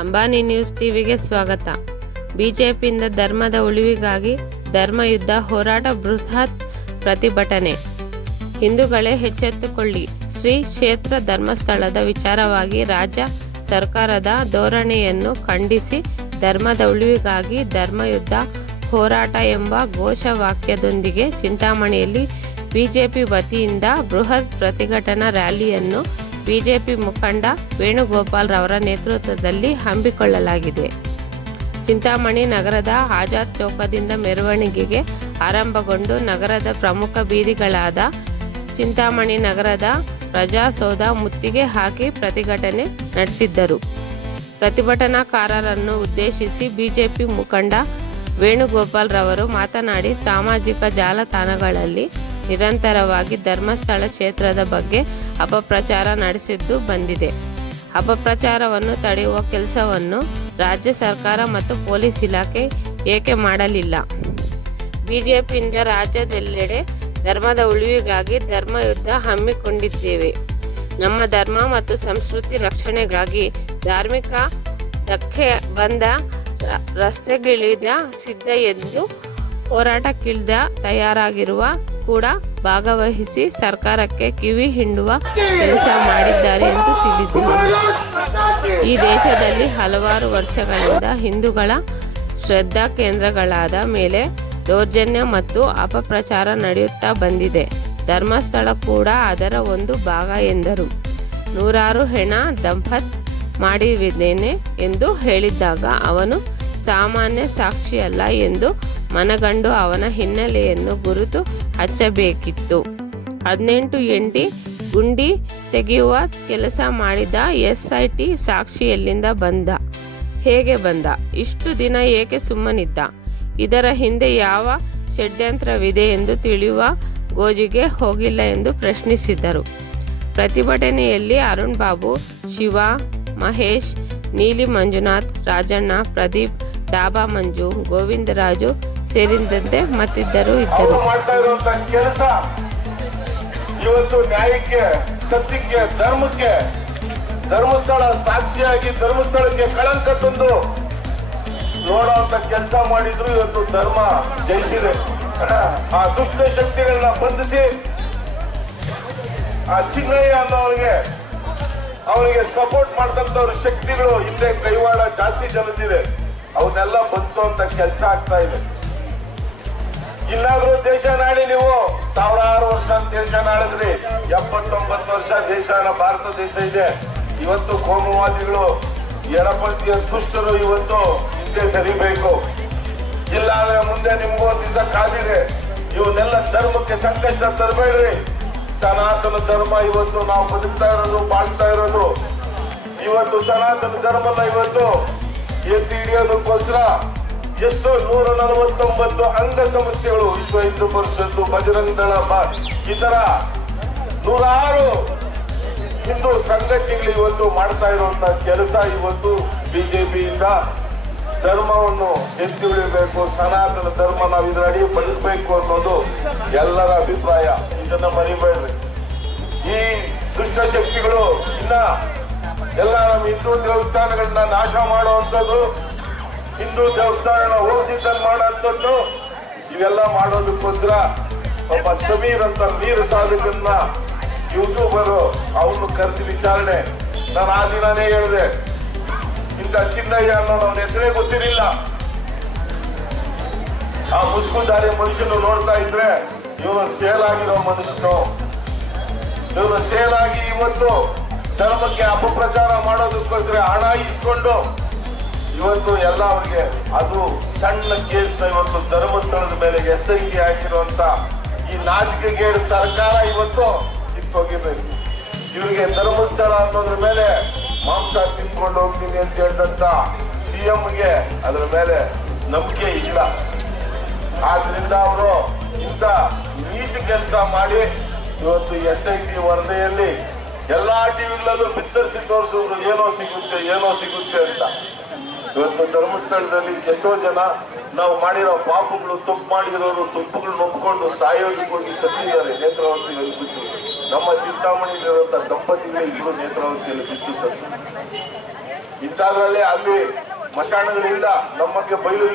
Ambani news ಟಿವಿಗೆ ಸ್ವಾಗತ. ಬಿಜೆಪಿಯಿಂದ ಧರ್ಮದ ಉಳಿವಿಗಾಗಿ ಧರ್ಮಯುದ್ಧ ಹೋರಾಟ ಬೃಹತ್ ಪ್ರತಿಭಟನೆ. ಹಿಂದೂಗಳೇ ಎಚ್ಚೆತ್ತುಕೊಳ್ಳಿ. ಶ್ರೀ ಕ್ಷೇತ್ರ ಧರ್ಮಸ್ಥಳದ ವಿಚಾರವಾಗಿ ರಾಜ್ಯ ಸರ್ಕಾರದ ಧೋರಣೆಯನ್ನು ಖಂಡಿಸಿ ಧರ್ಮದ ಉಳಿವಿಗಾಗಿ ಧರ್ಮಯುದ್ಧ ಹೋರಾಟ ಎಂಬ ಘೋಷವಾಕ್ಯದೊಂದಿಗೆ ಚಿಂತಾಮಣಿಯಲ್ಲಿ ಬಿಜೆಪಿ ವತಿಯಿಂದ ಬೃಹತ್ ಪ್ರತಿಭಟನಾ ರ್ಯಾಲಿಯನ್ನು ಬಿಜೆಪಿ ಮುಖಂಡ ವೇಣುಗೋಪಾಲ್ ರವರ ನೇತೃತ್ವದಲ್ಲಿ ಹಮ್ಮಿಕೊಳ್ಳಲಾಗಿದೆ. ಚಿಂತಾಮಣಿ ನಗರದ ಆಜಾದ್ ಚೌಕದಿಂದ ಮೆರವಣಿಗೆಗೆ ಆರಂಭಗೊಂಡು ನಗರದ ಪ್ರಮುಖ ಬೀದಿಗಳಾದ ಚಿಂತಾಮಣಿ ನಗರದ ಪ್ರಜಾಸೌಧ ಮುತ್ತಿಗೆ ಹಾಕಿ ಪ್ರತಿಭಟನೆ ನಡೆಸಿದ್ದರು. ಪ್ರತಿಭಟನಾಕಾರರನ್ನು ಉದ್ದೇಶಿಸಿ ಬಿಜೆಪಿ ಮುಖಂಡ ವೇಣುಗೋಪಾಲ್ ರವರು ಮಾತನಾಡಿ, ಸಾಮಾಜಿಕ ಜಾಲತಾಣಗಳಲ್ಲಿ ನಿರಂತರವಾಗಿ ಧರ್ಮಸ್ಥಳ ಕ್ಷೇತ್ರದ ಬಗ್ಗೆ ಅಪಪ್ರಚಾರ ನಡೆಸಿದ್ದು ಬಂದಿದೆ. ಅಪಪ್ರಚಾರವನ್ನು ತಡೆಯುವ ಕೆಲಸವನ್ನು ರಾಜ್ಯ ಸರ್ಕಾರ ಮತ್ತು ಪೊಲೀಸ್ ಇಲಾಖೆ ಏಕೆ ಮಾಡಲಿಲ್ಲ? ಬಿಜೆಪಿಯಿಂದ ರಾಜ್ಯದೆಲ್ಲೆಡೆ ಧರ್ಮದ ಉಳಿವಿಗಾಗಿ ಧರ್ಮಯುದ್ಧ ಹಮ್ಮಿಕೊಂಡಿದ್ದೇವೆ. ನಮ್ಮ ಧರ್ಮ ಮತ್ತು ಸಂಸ್ಕೃತಿ ರಕ್ಷಣೆಗಾಗಿ ಧಾರ್ಮಿಕ ಧಕ್ಕೆ ಬಂದ ರಸ್ತೆಗಿಳಿದ ಸಿದ್ಧ ಎಂದು ಹೋರಾಟಕ್ಕಿಳಿದ ತಯಾರಾಗಿರುವ ಕೂಡ ಭಾಗವಹಿಸಿ ಸರ್ಕಾರಕ್ಕೆ ಕಿವಿ ಹಿಂಡುವ ಕೆಲಸ ಮಾಡಿದ್ದಾರೆ ಎಂದು ತಿಳಿದಿದೆ. ಈ ದೇಶದಲ್ಲಿ ಹಲವಾರು ವರ್ಷಗಳಿಂದ ಹಿಂದೂಗಳ ಶ್ರದ್ಧಾ ಕೇಂದ್ರಗಳಾದ ಮೇಲೆ ದೌರ್ಜನ್ಯ ಮತ್ತು ಅಪಪ್ರಚಾರ ನಡೆಯುತ್ತಾ ಬಂದಿದೆ. ಧರ್ಮಸ್ಥಳ ಕೂಡ ಅದರ ಒಂದು ಭಾಗ ಎಂದರು. ನೂರಾರು ಹೆಣ ದಂಪತ್ ಮಾಡಿದ್ದೇನೆ ಎಂದು ಹೇಳಿದ್ದಾಗ ಅವನು ಸಾಮಾನ್ಯ ಸಾಕ್ಷಿಯಲ್ಲ ಎಂದು ಮನಗಂಡು ಅವನ ಹಿನ್ನೆಲೆಯನ್ನು ಗುರುತು ಹಚ್ಚಬೇಕಿತ್ತು. 18 ಎಂಟಿ ಗುಂಡಿ ತೆಗೆಯುವ ಕೆಲಸ ಮಾಡಿದ SIT ಸಾಕ್ಷಿ ಎಲ್ಲಿಂದ ಬಂದ? ಹೇಗೆ ಬಂದ? ಇಷ್ಟು ದಿನ ಏಕೆ ಸುಮ್ಮನಿದ್ದ? ಇದರ ಹಿಂದೆ ಯಾವ ಷಡ್ಯಂತ್ರವಿದೆ ಎಂದು ತಿಳಿಯುವ ಗೋಜಿಗೆ ಹೋಗಿಲ್ಲ ಎಂದು ಪ್ರಶ್ನಿಸಿದರು. ಪ್ರತಿಭಟನೆಯಲ್ಲಿ ಅರುಣ್ ಬಾಬು, ಶಿವ, ಮಹೇಶ್, ನೀಲಿ ಮಂಜುನಾಥ್, ರಾಜಣ್ಣ, ಪ್ರದೀಪ್, ಡಾಬಾ ಮಂಜು, ಗೋವಿಂದರಾಜು ಸೇರಿದಂತೆ ಮತ್ತಿದ್ದರು ಇದ್ದರು. ಮಾಡ್ತಾ ಇರುವಂತ ಕೆಲಸ ಇವತ್ತು ನ್ಯಾಯಕ್ಕೆ, ಸತ್ಯಕ್ಕೆ, ಧರ್ಮಕ್ಕೆ, ಧರ್ಮಸ್ಥಳ ಸಾಕ್ಷಿಯಾಗಿ ಧರ್ಮಸ್ಥಳಕ್ಕೆ ಕಳಂಕ ತಂದು ನೋಡುವಂತ ಕೆಲಸ ಮಾಡಿದ್ರು. ಇವತ್ತು ಧರ್ಮ ಜಯಿಸಿದೆ. ಆ ದುಷ್ಟ ಶಕ್ತಿಗಳನ್ನ ಬಂಧಿಸಿ ಆ ಚಿನ್ನಯ್ಯ ಅನ್ನೋರಿಗೆ ಅವನಿಗೆ ಸಪೋರ್ಟ್ ಮಾಡ್ತಂತವ್ರ ಶಕ್ತಿಗಳು ಹಿಂದೆ ಕೈವಾಡ ಜಾಸ್ತಿ ಜನದಿದೆ. ಅವನ್ನೆಲ್ಲ ಬಂಧಿಸುವಂತ ಕೆಲಸ ಆಗ್ತಾ ಇದೆ. ಇನ್ನಾದ್ರೂ ದೇಶ ನಾಡಿ ನೀವು ಸಾವಿರಾರು ವರ್ಷ ದೇಶ ನಾಡಿದ್ರಿ. 79 ವರ್ಷ ದೇಶನ ಭಾರತ ದೇಶ ಇದೆ. ಇವತ್ತು ಕೋಮುವಾದಿಗಳು, ಎಡಪಂಥೀಯ ದುಷ್ಟರು ಇವತ್ತು ಹಿಂದೆ ಸರಿಬೇಕು. ಇಲ್ಲ ಅಂದ್ರೆ ಮುಂದೆ ನಿಮ್ಗೂ ಒಂದು ದಿವಸ ಕಾದಿದೆ. ಇವನ್ನೆಲ್ಲ ಧರ್ಮಕ್ಕೆ ಸಂಕಷ್ಟ ತರಬೇಡ್ರಿ. ಸನಾತನ ಧರ್ಮ ಇವತ್ತು ನಾವು ಬದುಕ್ತಾ ಇರೋದು, ಬಾಳ್ತಾ ಇರೋದು. ಇವತ್ತು ಸನಾತನ ಧರ್ಮನ ಇವತ್ತು ಎತ್ತಿ ಹಿಡಿಯೋದಕ್ಕೋಸ್ಕರ ಎಷ್ಟೋ 149 ಅಂಗ ಸಂಸ್ಥೆಗಳು, ವಿಶ್ವ ಹಿಂದೂ ಪರಿಷತ್ತು, ಬಜರಂಗ ದಳ, ಇತರ ನೂರಾರು ಹಿಂದೂ ಸಂಘಟನೆಗಳು ಇವತ್ತು ಮಾಡ್ತಾ ಇರುವಂತ ಕೆಲಸ. ಇವತ್ತು ಬಿಜೆಪಿಯಿಂದ ಧರ್ಮವನ್ನು ಎತ್ತಿ ಹಿಡಿಯಬೇಕು, ಸನಾತನ ಧರ್ಮ ನಾವು ಇದರ ಅಡಿ ಬದುಕಬೇಕು ಅನ್ನೋದು ಎಲ್ಲರ ಅಭಿಪ್ರಾಯ. ಇದನ್ನ ಮರಿಬೇಡ್ರಿ. ಈ ದುಷ್ಟ ಶಕ್ತಿಗಳು ಇನ್ನ ಎಲ್ಲ ನಮ್ಮ ಹಿಂದೂ ದೇವಸ್ಥಾನಗಳನ್ನ ನಾಶ ಮಾಡುವಂಥದ್ದು, ಹಿಂದೂ ದೇವಸ್ಥಾನ ಹೋಗ್ತಿದ್ದನ್ನು ಮಾಡುವಂಥದ್ದು, ಇವೆಲ್ಲ ಮಾಡೋದಕ್ಕೋಸ್ಕರ ಒಬ್ಬ ಸಮೀರ್ ಅಂತ ನೀರು ಸಾಧಕನ್ನ ಯೂಟ್ಯೂಬರು ಅವನು ಕರೆಸಿ ವಿಚಾರಣೆ. ನಾನು ಆ ದಿನನೇ ಹೇಳಿದೆ, ಇಂಥ ಚಿನ್ನಯ್ಯ ಅನ್ನೋ ಅವನ ಹೆಸರೇ ಗೊತ್ತಿರಲಿಲ್ಲ. ಆ ಮುಸುಕುದಾರಿ ಮನುಷ್ಯನು ನೋಡ್ತಾ ಇದ್ರೆ ಇವನು ಸೇಲ್ ಆಗಿರೋ ಮನುಷ್ಯನು. ಇವನು ಸೇಲ್ ಆಗಿ ಇವತ್ತು ಧರ್ಮಕ್ಕೆ ಅಪಪ್ರಚಾರ ಮಾಡೋದಕ್ಕೋಸ್ಕರ ಹಣ ಇಸ್ಕೊಂಡು ಇವತ್ತು ಎಲ್ಲ ಅವರಿಗೆ ಅದು ಸಣ್ಣ ಕೇಸ್ನ ಇವತ್ತು ಧರ್ಮಸ್ಥಳದ ಮೇಲೆ SIT ಹಾಕಿರುವಂತ ಈ ನಾಚಿಕೆಗೇಡು ಸರ್ಕಾರ ಇವತ್ತು ಕಿತ್ತೋಗಿಬೇಕು. ಇವರಿಗೆ ಧರ್ಮಸ್ಥಳ ಅನ್ನೋದ್ರ ಮೇಲೆ ಮಾಂಸ ತಿನ್ಕೊಂಡು ಹೋಗ್ತೀನಿ ಅಂತ ಹೇಳಿದಂತ CMಗೆ ಅದ್ರ ಮೇಲೆ ನಂಬಿಕೆ ಇಲ್ಲ. ಆದ್ರಿಂದ ಅವರು ಇಂಥ ನೀಚ ಕೆಲಸ ಮಾಡಿ ಇವತ್ತು SIT ವರದಿಯಲ್ಲಿ ಎಲ್ಲಾ ಟಿವಿಗಳಲ್ಲೂ ಬಿತ್ತರಿಸಿ ತೋರಿಸಿದ್ರು ಏನೋ ಸಿಗುತ್ತೆ ಅಂತ. ಇವತ್ತು ಧರ್ಮಸ್ಥಳದಲ್ಲಿ ಎಷ್ಟೋ ಜನ ನಾವು ಮಾಡಿರೋ ಪಾಪಗಳು, ತಪ್ಪು ಮಾಡಿರೋರು ತಪ್ಪುಗಳನ್ನ ಒಪ್ಕೊಂಡು ಸಾಯೋದಕ್ಕೆ ಹೋಗಿ ಸತ್ತಿದ್ದಾರೆ. ನೇತ್ರಾವತಿಯಲ್ಲಿ ಬಿದ್ದು ನಮ್ಮ ಚಿಂತಾಮಣಿಯಲ್ಲಿರುವಂತಹ ದಂಪತಿಗಳು ಇಬ್ಬರು ನೇತ್ರಾವತಿಯಲ್ಲಿ ಬಿದ್ದು ಸತ್ತು. ಇಂಥದ್ರಲ್ಲಿ ಅಲ್ಲಿ ಮಶಾಣಗಳಿಲ್ಲ, ನಮ್ಮ ಬಯಲು